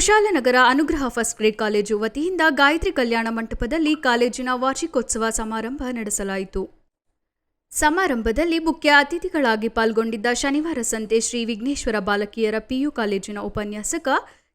ಕುಶಾಲನಗರ ಅನುಗ್ರಹ first grade college ವತಿಯಿಂದ ಗಾಯತ್ರಿ ಕಲ್ಯಾಣ ಮಂಟಪದಲ್ಲಿ ಕಾಲೇಜಿನ ವಾರ್ಷಿಕೋತ್ಸವ ಸಮಾರಂಭ ನಡೆಸಲಾಯಿತು. ಸಮಾರಂಭದಲ್ಲಿ ಮುಖ್ಯ ಅತಿಥಿಗಳಾಗಿ ಪಾಲ್ಗೊಂಡಿದ್ದ ಶನಿವಾರ ಸಂತೆ ಶ್ರೀ ವಿಘ್ನೇಶ್ವರ ಬಾಲಕಿಯರ ಪಿಯು ಕಾಲೇಜಿನ ಉಪನ್ಯಾಸಕ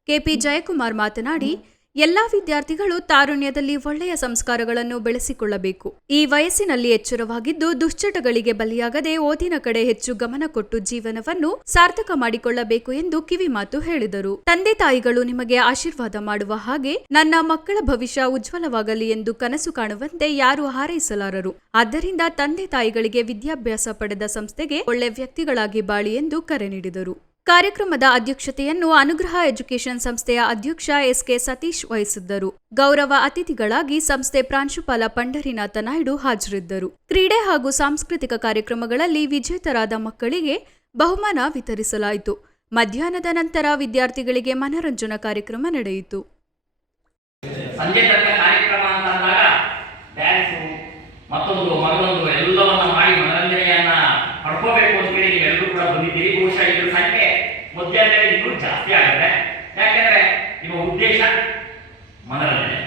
ಕೆಪಿ ಜಯಕುಮಾರ್ ಮಾತನಾಡಿ, ಎಲ್ಲಾ ವಿದ್ಯಾರ್ಥಿಗಳು ತಾರುಣ್ಯದಲ್ಲಿ ಒಳ್ಳೆಯ ಸಂಸ್ಕಾರಗಳನ್ನು ಬೆಳೆಸಿಕೊಳ್ಳಬೇಕು. ಈ ವಯಸ್ಸಿನಲ್ಲಿ ಎಚ್ಚರವಾಗಿದ್ದು ದುಶ್ಚಟಗಳಿಗೆ ಬಲಿಯಾಗದೆ ಓದಿನ ಕಡೆ ಹೆಚ್ಚು ಗಮನ ಕೊಟ್ಟು ಜೀವನವನ್ನು ಸಾರ್ಥಕ ಮಾಡಿಕೊಳ್ಳಬೇಕು ಎಂದು ಕಿವಿಮಾತು ಹೇಳಿದರು. ತಂದೆ ತಾಯಿಗಳು ನಿಮಗೆ ಆಶೀರ್ವಾದ ಮಾಡುವ ಹಾಗೆ ನನ್ನ ಮಕ್ಕಳ ಭವಿಷ್ಯ ಉಜ್ವಲವಾಗಲಿ ಎಂದು ಕನಸು ಕಾಣುವಂತೆ ಯಾರು ಹಾರೈಸಲಾರರು. ಆದ್ದರಿಂದ ತಂದೆ ತಾಯಿಗಳಿಗೆ ವಿದ್ಯಾಭ್ಯಾಸ ಪಡೆದ ಸಂಸ್ಥೆಗೆ ಒಳ್ಳೆ ವ್ಯಕ್ತಿಗಳಾಗಿ ಬಾಳಿ ಎಂದು ಕರೆ ನೀಡಿದರು. ಕಾರ್ಯಕ್ರಮದ ಅಧ್ಯಕ್ಷತೆಯನ್ನು ಅನುಗ್ರಹ ಎಜುಕೇಷನ್ ಸಂಸ್ಥೆಯ ಅಧ್ಯಕ್ಷ ಎಸ್ಕೆ ಸತೀಶ್ ವಹಿಸಿದ್ದರು. ಗೌರವ ಅತಿಥಿಗಳಾಗಿ ಸಂಸ್ಥೆ ಪ್ರಾಂಶುಪಾಲ ಪಂಡರಿನಾಥ ನಾಯ್ಡು ಹಾಜರಿದ್ದರು. ಕ್ರೀಡೆ ಹಾಗೂ ಸಾಂಸ್ಕೃತಿಕ ಕಾರ್ಯಕ್ರಮಗಳಲ್ಲಿ ವಿಜೇತರಾದ ಮಕ್ಕಳಿಗೆ ಬಹುಮಾನ ವಿತರಿಸಲಾಯಿತು. ಮಧ್ಯಾಹ್ನದ ನಂತರ ವಿದ್ಯಾರ್ಥಿಗಳಿಗೆ ಮನರಂಜನಾ ಕಾರ್ಯಕ್ರಮ ನಡೆಯಿತು. ಪಡ್ಕೋಬೇಕು ಅಂತ ಹೇಳಿ ನೀವೆಲ್ಲರೂ ಕೂಡ ಬಂದಿದ್ದೀರಿ. ಬಹುಶಃ ಇದ್ರ ಸಂಖ್ಯೆ ಮಧ್ಯಾಹ್ನದಲ್ಲಿ ಇನ್ನೂ ಜಾಸ್ತಿ ಆಗುತ್ತೆ. ಯಾಕಂದ್ರೆ ನಿಮ್ಮ ಉದ್ದೇಶ ಮನರಂಜನೆ.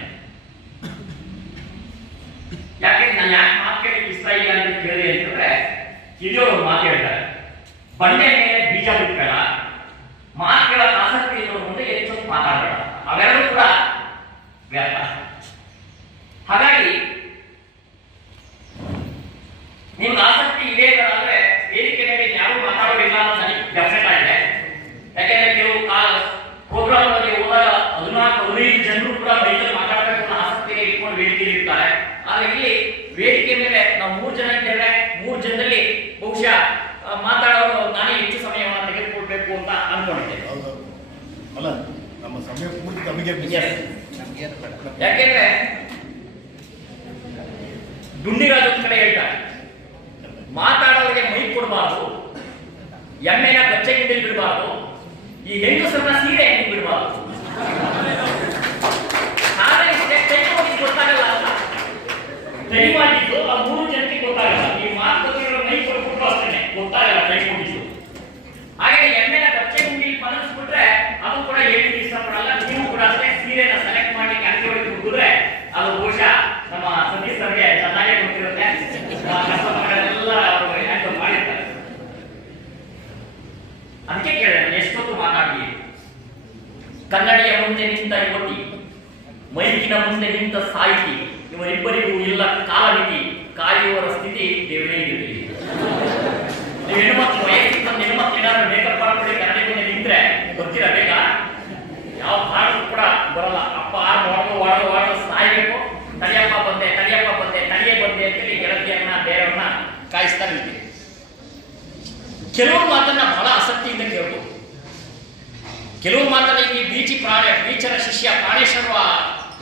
ಯಾಕೆ ನಾನು ಯಾಕೆ ಮಾತು ಕೇಳಲಿಕ್ಕೆ ಇಷ್ಟ ಇಲ್ಲ ಅಂತ ಕೇಳಿದೆ ಅಂತಂದ್ರೆ, ಇದೇ ಒಂದು ಮಾತು ಹೇಳ್ತಾರೆ, ಬಂಡೆ ಮೇಲೆ ಬೀಜ ಬಿಟ್ಬೇಡ, ಮಾತುಗಳ ಆಸಕ್ತಿ ಇರೋದ್ರ ಮುಂದೆ ಹೆಚ್ಚು ಮಾತಾಡಬೇಡ, ಅವೆಲ್ಲರೂ ಕೂಡ ವ್ಯರ್ಥ. ಹಾಗಾಗಿ ನಿಮ್ಗೆ ಆಸಕ್ತಿ ಇದೆ ಅಂದ್ರೆ ವೇದಿಕೆ ಮೇಲೆ ಯಾರು ಮಾತಾಡೋದಿಲ್ಲ ಅಂತ ನನಗೆ ಡೆಫಿನೆಟ್ ಆಗಿದೆ. ಯಾಕೆಂದ್ರೆ ಕೆಲವು ಪ್ರೋಗ್ರಾಮ್ಗಳಲ್ಲಿ ಹೋದಾಗ 14-15 ಜನರು ಕೂಡ ಬೈಕಲ್ಲಿ ಮಾತಾಡಬೇಕು ಅನ್ನೋ ಆಸಕ್ತಿಗೆ ಇಟ್ಕೊಂಡು ವೇದಿಕೆಯಲ್ಲಿ ಇರ್ತಾರೆ. ಆದ್ರೆ ಇಲ್ಲಿ ವೇದಿಕೆ ಮೇಲೆ ನಾವು 3 ಜನ ಇದ್ದೇವೆ. 3 ಜನದಲ್ಲಿ ಬಹುಶಃ ಮಾತಾಡೋರು ನಾನೇ ಹೆಚ್ಚು ಸಮಯವನ್ನು ತೆಗೆದುಕೊಳ್ಬೇಕು ಅಂತ ಅನ್ಕೊಂಡಿದ್ದೇನೆ. ಅಲ್ಲ, ನಮ್ಮ ಸಮಯ ಪೂರ್ತಿ ನಮಗೆ ಯಾಕೆಂದ್ರೆ ದುಂಡಿರಾಜ್ ಒಂದ್ ಕಡೆ ಹೇಳ್ತಾರೆ, ಮಾತಾಡೋರಿಗೆ ಮೈ ಕೊಡಬಾರ್ದು, ಎಮ್ಮೆನ ಗಚ್ಚೆ ಗಿಂಡಲ್ಲಿ ಬಿಡಬಾರ್ದು, ಈ ಹೆಂಗಸರನ್ನ ಸೀರೆ ಎಣ್ಣೆ ಬಿಡಬಾರ್ದು. ಗೊತ್ತಾಗಲ್ಲ ಅಂತ ಟ್ರೈ ಮಾಡಿದ್ದು ಆ 3 ಜನಕ್ಕೆ ಗೊತ್ತಾಗಲ್ಲ. ಈ ಮಾತುಕತೆಗಳ ಮೈ ಕೊಡ್ಬಿಟ್ಟು ಅಷ್ಟೇ ಗೊತ್ತಾಗಲ್ಲ ಟ್ರೈ ಮಾಡಿದ್ದು. ಹಾಗೆ ಎಮ್ಮೆನ ಗಚ್ಚೆ ಗಿಂಡಲ್ಲಿ ಮನಸ್ಬಿಟ್ರೆ ಅದು ಕೂಡ ಹೇಳಿಕ್ಕೆ ಇಷ್ಟಪಡಲ್ಲ. ನೀವು ಕೂಡ ಅಷ್ಟೇ ಸೀರೆನ ಸೆಲೆಕ್ಟ್ ಮಾಡ್ಲಿಕ್ಕೆ ಅಂಕಿ ಹೊಡೆದು ಹುಡುಗಿದ್ರೆ ಅದು ಬಹುಶಃ ನಮ್ಮ ಸತೀಶ್ ಅವರಿಗೆ ಚೆನ್ನಾಗೇ ಗೊತ್ತಿರುತ್ತೆ. ಮಾಡಿರ್ತಾರೆ. ಅದಕ್ಕೆ ಕೇಳಿದೆ, ಎಷ್ಟೊತ್ತು ಮಾತಾಡಿ. ಕನ್ನಡಿಯ ಮುಂದೆ ನಿಂತ ಯುವತಿ, ಮೈಕಿನ ಮುಂದೆ ನಿಂತ ಸಾಹಿತಿ, ಇವರಿಬ್ಬರಿಗೂ ಇಲ್ಲ ಕಾಲಮಿತಿ, ಕಾಯುವವರ ಸ್ಥಿತಿ ದೇವರೇ ಇರಲಿ. ನೀವು ಹೆಣ್ಮಕ್ಳು ವಯಸ್ಸಿಗೆ ಬಂದು ಹೆಣ್ಮಕ್ಳು ಏನಾದ್ರು ಮೇಕಪ್ ಮಾಡ್ಕೊಳ್ಳಿ ಕನ್ನಡಿ ಮುಂದೆ ನಿಂತ್ರೆ ಗೊತ್ತಿರ ಬೇಗ ಯಾವ ಹಾಡು ಕೂಡ ಬರಲ್ಲ. ಅಪ್ಪ ವಾಡೋ ಸಾಯ್ಬೇಕು. ತಡಿಯಪ್ಪ ಬಂದೆ ತಡಿಯೇ ಬಂದೆ ಅಂತೇಳಿ ಗೆಳತಿಯನ್ನ ಬೇರೆಯವ್ರನ್ನ ಕಾಯಿಸ್ತಾ ಇರ್ತೀವಿ. ಕೆಲವು ಮಾತನ್ನ ಬಹಳ ಆಸಕ್ತಿಯಿಂದ ಕೇಳಬಹುದು. ಕೆಲವು ಮಾತನ್ನ ಈ ಬೀಚರ ಶಿಷ್ಯ ಪ್ರಾಣೇಶ್ವರ